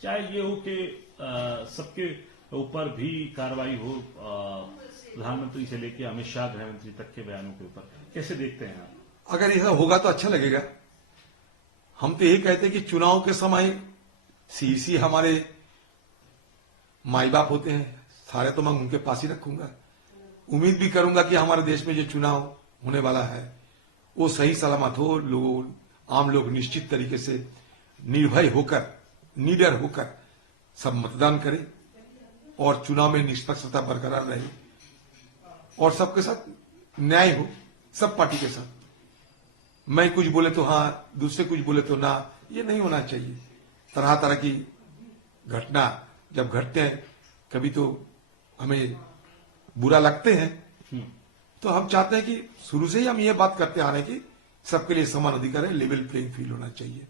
चाहे ये हो कि सबके ऊपर भी कार्रवाई हो, प्रधानमंत्री से लेकर अमित शाह गृह मंत्री तक के बयानों के ऊपर, कैसे देखते हैं आप? अगर ऐसा होगा तो अच्छा लगेगा। हम तो यही कहते हैं कि चुनाव के समय सीईसी हमारे माई बाप होते हैं, सारे तो मैं उनके पास ही रखूंगा। उम्मीद भी करूंगा कि हमारे देश में जो चुनाव होने वाला है वो सही सलामत हो, आम लोग निश्चित तरीके से निर्भय होकर, निडर होकर सब मतदान करें और चुनाव में निष्पक्षता बरकरार रहे और सबके साथ न्याय हो, सब पार्टी के साथ। मैं कुछ बोले तो हाँ, दूसरे कुछ बोले तो ना, ये नहीं होना चाहिए। तरह तरह की घटना जब घटते हैं कभी तो हमें बुरा लगते हैं, तो हम चाहते हैं कि शुरू से ही हम ये बात करते आने की सबके लिए समान अधिकार है, लेवल प्लेइंग फील्ड होना चाहिए।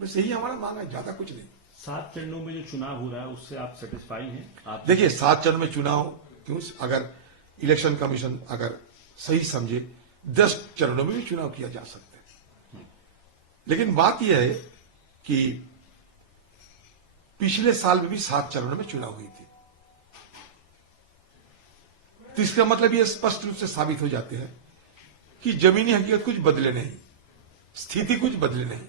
बस यही हमारा मांग है, ज्यादा कुछ नहीं। 7 चरणों में जो चुनाव हो रहा है उससे आप सेटिस्फाई हैं? आप देखिए 7 चरण में चुनाव क्यों, अगर इलेक्शन कमीशन अगर सही समझे 10 चरणों में भी चुनाव किया जा सकता है। लेकिन बात यह है कि पिछले साल में भी 7 चरणों में चुनाव हुई थी, तो इसका मतलब यह स्पष्ट रूप से साबित हो जाते हैं कि जमीनी हकीकत कुछ बदले नहीं, स्थिति कुछ बदले नहीं।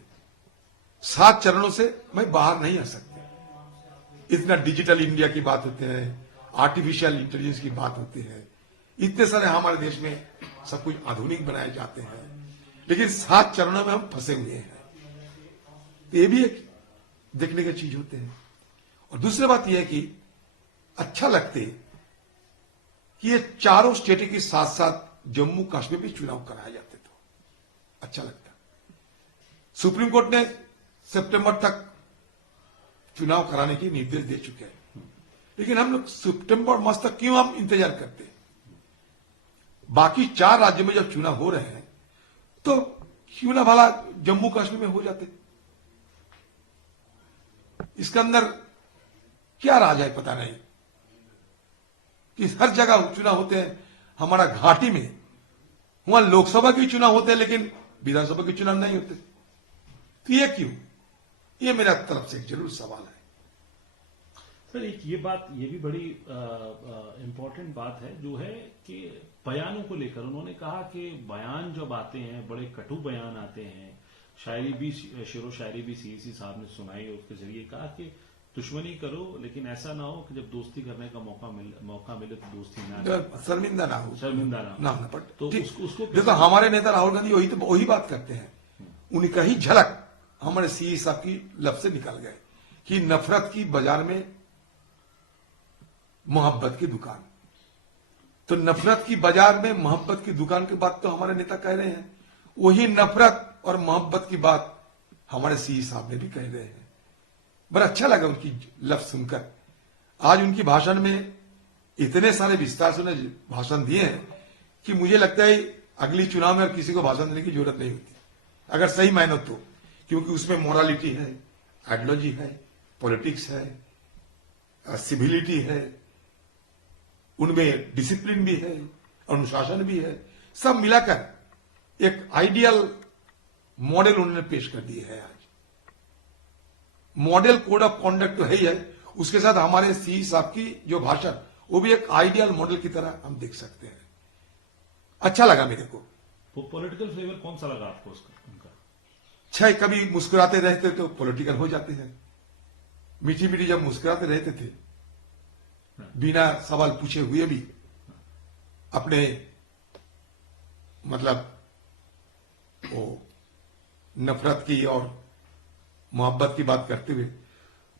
7 चरणों से मैं बाहर नहीं आ सकते। इतना डिजिटल इंडिया की बात होते हैं, आर्टिफिशियल इंटेलिजेंस की बात होती है, इतने सारे हमारे देश में सब कुछ आधुनिक बनाए जाते हैं, लेकिन 7 चरणों में हम फंसे हुए हैं। तो ये भी एक देखने की चीज होते हैं। और दूसरी बात यह है कि अच्छा लगते कि ये चारों स्टेट के साथ साथ जम्मू कश्मीर में चुनाव कराए जाते तो अच्छा लगता। सुप्रीम कोर्ट ने सितंबर तक चुनाव कराने के निर्देश दे चुके हैं, लेकिन हम लोग सितंबर मास तक क्यों हम इंतजार करते? बाकी 4 राज्यों में जब चुनाव हो रहे हैं तो क्यों ना भला जम्मू कश्मीर में हो जाते? इसके अंदर क्या राज है पता नहीं कि हर जगह चुनाव होते हैं। हमारा घाटी में वहां लोकसभा के चुनाव होते हैं लेकिन विधानसभा के चुनाव नहीं होते, तो ये क्यों? ये मेरा तरफ से एक जरूर सवाल है। सर एक ये बात, ये भी बड़ी इंपॉर्टेंट बात है जो है कि बयानों को लेकर उन्होंने कहा कि बयान जब आते हैं बड़े कटु बयान आते हैं, शायरी भी, शेरो शायरी भी सीईसी साहब ने सुनाई, उसके जरिए कहा कि दुश्मनी करो लेकिन ऐसा ना हो कि जब दोस्ती करने का मौका मिले तो दोस्ती ना, शर्मिंदा ना हो, शर्मिंदा ना हो। पड़े। तो उसको देखो हमारे नेता राहुल गांधी वही बात करते हैं। उनका ही झलक हमारे सीई साहब की लब से निकल गए कि नफरत की बाजार में मोहब्बत की दुकान। तो नफरत की बाजार में मोहब्बत की दुकान की बात तो हमारे नेता कह रहे हैं, वही नफरत और मोहब्बत की बात हमारे सीई साहब ने भी कह रहे हैं। बड़ा अच्छा लगा उनकी लफ्ज सुनकर। आज उनकी भाषण में इतने सारे विस्तार से उन्होंने भाषण दिए हैं कि मुझे लगता है अगली चुनाव में और किसी को भाषण देने की जरूरत नहीं होती, अगर सही मायने तो, क्योंकि उसमें मोरालिटी है, आइडियोलॉजी है, पॉलिटिक्स है, सिविलिटी है, उनमें डिसिप्लिन भी है, अनुशासन भी है, सब मिलाकर एक आइडियल मॉडल उन्होंने पेश कर दिए है। आज मॉडल कोड ऑफ कॉन्डक्ट तो है ही है, उसके साथ हमारे सीई साहब की जो भाषण वो भी एक आइडियल मॉडल की तरह हम देख सकते हैं। अच्छा लगा मेरे को। वो पॉलिटिकल फ्लेवर कौन सा लगा आपको उसका, उनका? अच्छा, कभी मुस्कुराते रहते तो पॉलिटिकल हो जाते हैं, मीठी मीठी जब मुस्कुराते रहते थे बिना सवाल पूछे हुए भी अपने मतलब वो नफरत की और मोहब्बत की बात करते हुए,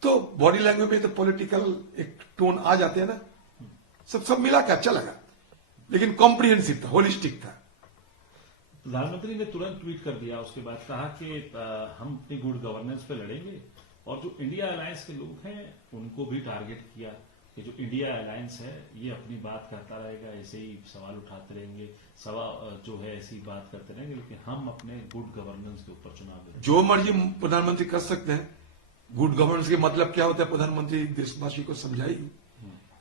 तो बॉडी लैंग्वेज में तो पॉलिटिकल एक टोन आ जाते हैं ना, सब मिला के अच्छा लगा, लेकिन कॉम्प्रिहेंसिव था, होलिस्टिक था। प्रधानमंत्री ने तुरंत ट्वीट कर दिया, उसके बाद कहा कि हम अपनी गुड गवर्नेंस पे लड़ेंगे, और जो इंडिया अलायंस के लोग हैं उनको भी टारगेट किया कि जो इंडिया अलायंस है ये अपनी बात करता रहेगा, ऐसे ही सवाल उठाते रहेंगे, जो है ऐसी बात करते रहेंगे, लेकिन हम अपने गुड गवर्नेंस के ऊपर चुनाव लड़ेंगे। जो मर्जी प्रधानमंत्री कर सकते हैं, गुड गवर्नेंस के मतलब क्या होता है प्रधानमंत्री देशवासी को समझाएगी,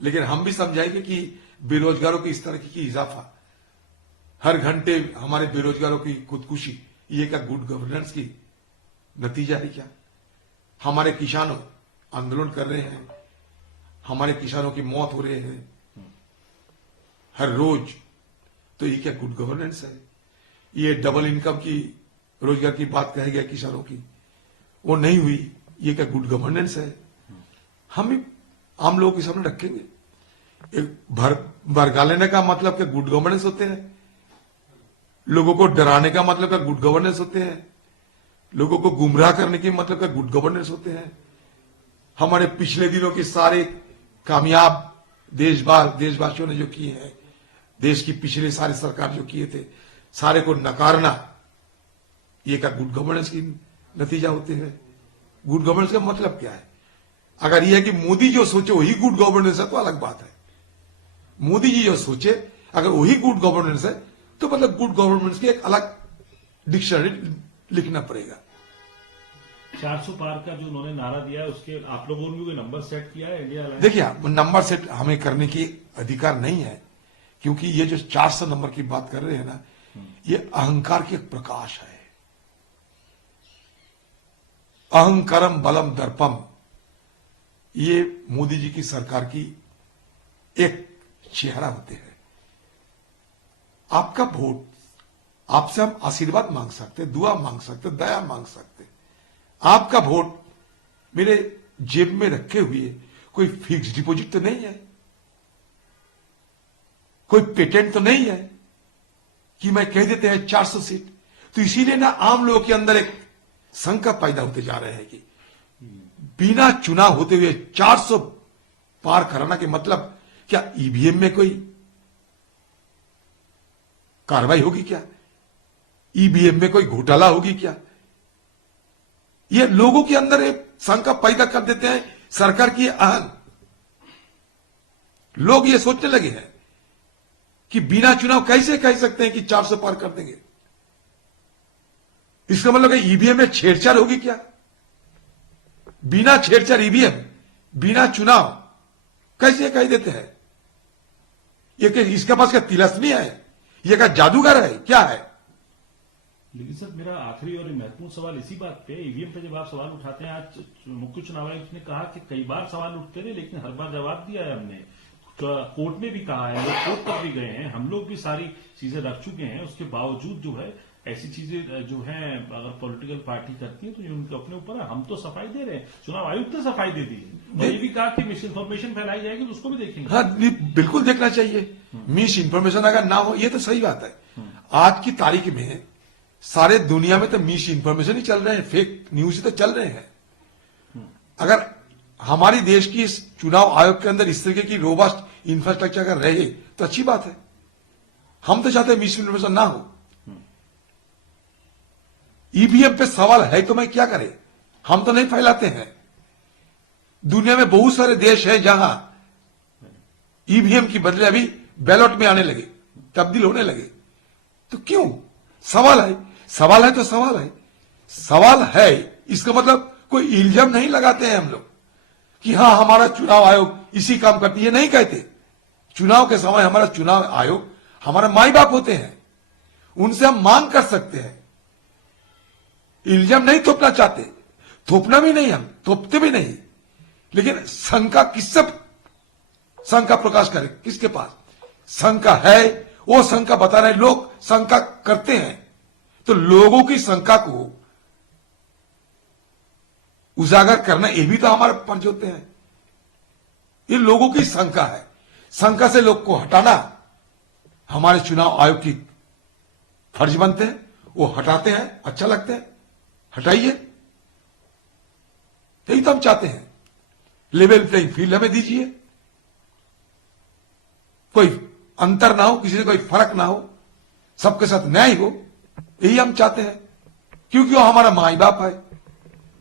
लेकिन हम भी समझाएंगे कि बेरोजगारों की इस तरह की इजाफा, हर घंटे हमारे बेरोजगारों की खुदकुशी, ये क्या गुड गवर्नेंस की नतीजा है क्या? हमारे किसानों आंदोलन कर रहे हैं, हमारे किसानों की मौत हो रही है हर रोज, तो ये क्या गुड गवर्नेंस है? ये डबल इनकम की, रोजगार की बात कही गया किसानों की, वो नहीं हुई, ये क्या गुड गवर्नेंस है? हम आम लोगों के सामने रखेंगे। एक भरगा लेने का मतलब क्या गुड गवर्नेंस होते हैं? लोगों को डराने का मतलब क्या गुड गवर्नेंस होते हैं? लोगों को गुमराह करने के मतलब क्या गुड गवर्नेंस होते हैं? हमारे पिछले दिनों के सारे कामयाब देशवासियों ने जो किए हैं, देश की पिछले सारे सरकार जो किए थे, सारे को नकारना, ये क्या गुड गवर्नेंस की नतीजा होते हैं? गुड गवर्नेंस का मतलब क्या है? अगर यह है कि मोदी जो सोचे वही गुड गवर्नेंस है तो अलग बात है। मोदी जी जो सोचे अगर वही गुड गवर्नेंस है तो मतलब गुड गवर्नेंस की एक अलग डिक्शनरी लिखना पड़ेगा। 400 पार का जो उन्होंने नारा दिया है, उसके आप लोगों ने भी कोई नंबर सेट किया है इंडिया अलायंस? देखिए, नंबर सेट हमें करने की अधिकार नहीं है, क्योंकि ये जो 400 नंबर की बात कर रहे हैं ना, ये अहंकार की एक प्रकाश है। अहंकारम बलम दर्पम, ये मोदी जी की सरकार की एक चेहरा होते हैं। आपका वोट, आपसे हम आशीर्वाद मांग सकते, दुआ मांग सकते, दया मांग सकते। आपका वोट मेरे जेब में रखे हुए कोई फिक्स डिपॉजिट तो नहीं है, कोई पेटेंट तो नहीं है कि मैं कह देते हैं 400 सीट। तो इसीलिए ना आम लोगों के अंदर एक शंका पैदा होते जा रहे हैं कि बिना चुनाव होते हुए 400 पार कराना के मतलब क्या ईवीएम में कोई कार्रवाई होगी क्या? ईवीएम में कोई घोटाला होगी क्या? ये लोगों के अंदर एक शंका पैदा कर देते हैं सरकार की अहंग। लोग ये सोचने लगे हैं कि बिना चुनाव कैसे कह सकते हैं कि 400 पार कर देंगे? इसका मतलब ईवीएम में छेड़छाड़ होगी क्या? बिना छेड़छाड़ ईवीएम, बिना चुनाव कैसे कह देते हैं? ये क्या इसके पास क्या तिलस्मी है? ये क्या जादूगर है? क्या है? लेकिन सर, मेरा आखिरी और महत्वपूर्ण सवाल इसी बात पे, ईवीएम पे जब आप सवाल उठाते हैं, आज मुख्य चुनाव आयुक्त ने कहा कि कई बार सवाल उठते रहे लेकिन हर बार जवाब दिया है हमने। कोर्ट में भी कहा है, लोग कोर्ट तक भी गए हैं, हम लोग भी सारी चीजें रख चुके हैं। उसके बावजूद जो है ऐसी चीजें जो हैं अगर पॉलिटिकल पार्टी करती है तो ये उनके अपने ऊपर है। हम तो सफाई दे रहे हैं, चुनाव आयुक्त ने सफाई दे दी है। ये भी कहा कि मिस इन्फॉर्मेशन फैलाई जाएगी तो उसको भी देखेंगे। हाँ, बिल्कुल देखना चाहिए। मिस इन्फॉर्मेशन अगर ना हो, ये तो सही बात है। आज की तारीख में सारे दुनिया में तो मिस इन्फॉर्मेशन ही चल रहे हैं, फेक न्यूज ही तो चल रहे हैं। अगर हमारी देश की इस चुनाव आयोग के अंदर इस तरीके की रोबस्ट इंफ्रास्ट्रक्चर अगर रहे तो अच्छी बात है। हम तो चाहते हैं मिस इन्फॉर्मेशन ना हो। ईवीएम पे सवाल है तो मैं क्या करें? हम तो नहीं फैलाते हैं। दुनिया में बहुत सारे देश हैं जहां ईवीएम की बदले अभी बैलेट में आने लगे, तब्दील होने लगे। तो क्यों? सवाल है, सवाल है तो सवाल है। सवाल है इसका मतलब कोई इल्जाम नहीं लगाते हैं हम लोग कि हां हमारा चुनाव आयोग इसी काम करती है, नहीं कहते। चुनाव के समय हमारा चुनाव आयोग हमारे माई बाप होते हैं, उनसे हम मांग कर सकते हैं। इल्जाम नहीं थोपना चाहते, थोपना भी नहीं, हम थोपते भी नहीं, लेकिन शंका किससे शंका प्रकाश करें? किसके पास शंका है वो शंका बता रहे। लोग शंका करते हैं तो लोगों की शंका को उजागर करना ये भी तो हमारे फर्ज होते हैं। ये लोगों की शंका है, शंका से लोग को हटाना हमारे चुनाव आयोग की फर्ज बनते हैं। वो हटाते हैं, अच्छा लगता है, हटाइए। यही तो हम चाहते हैं। लेवल प्लेइंग फील्ड हमें दीजिए, कोई अंतर ना हो, किसी से कोई फर्क ना हो, सबके साथ न्याय हो, यही हम चाहते हैं। क्योंकि वो हमारा माई बाप है,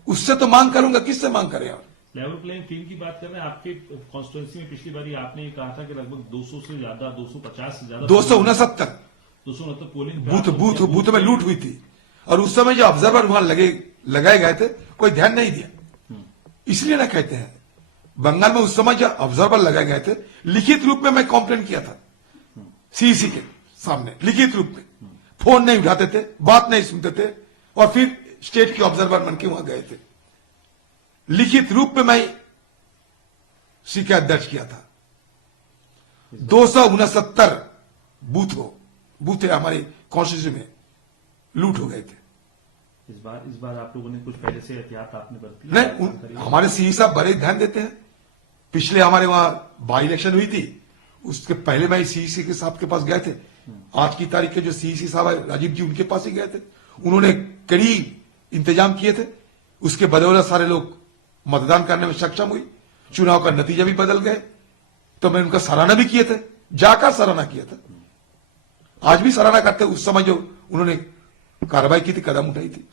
उससे तो मांग करूंगा, किससे मांग करें? और लेवल प्लेइंग फील्ड की बात कर रहे हैं। आपके कॉन्स्टिट्यूंसी में पिछली बार आपने ये कहा था कि लगभग 200 से ज्यादा, 250 से ज्यादा, 269 पोलिंग बूथ में लूट हुई थी। और उस समय जो ऑब्जर्वर वहां लगाए गए थे, कोई ध्यान नहीं दिया। इसलिए ना कहते हैं, बंगाल में उस समय जो ऑब्जर्वर लगाए गए थे, लिखित रूप में मैं कंप्लेंट किया था सीईसी के सामने, लिखित रूप में। फोन नहीं उठाते थे, बात नहीं सुनते थे, और फिर स्टेट के ऑब्जर्वर बन के वहां गए थे। लिखित रूप में मैं शिकायत दर्ज किया था। 269 बूथ हमारे कॉन्स्टिट्यूशन में लूट हो गए थे। इस बार आप लोगों ने कुछ पहले से एहतियात आपने बरती? नहीं, हमारे सीई साहब बड़े ध्यान देते हैं। पिछले हमारे वहां बाई इलेक्शन हुई थी, उसके पहले मैं सीईसी के साहब के पास गए थे। आज की तारीख के जो सीईसी साहब है राजीव जी, उनके पास ही गए थे। उन्होंने कड़ी इंतजाम किए थे, उसके बदौलत सारे लोग मतदान करने में सक्षम हुई। चुनाव का नतीजा भी बदल गए, तो मैं उनका सराहना भी किए थे, जाकर सराहना किया था। आज भी सराहना करते उस समय जो उन्होंने कार्रवाई की थी, कदम उठाई थी।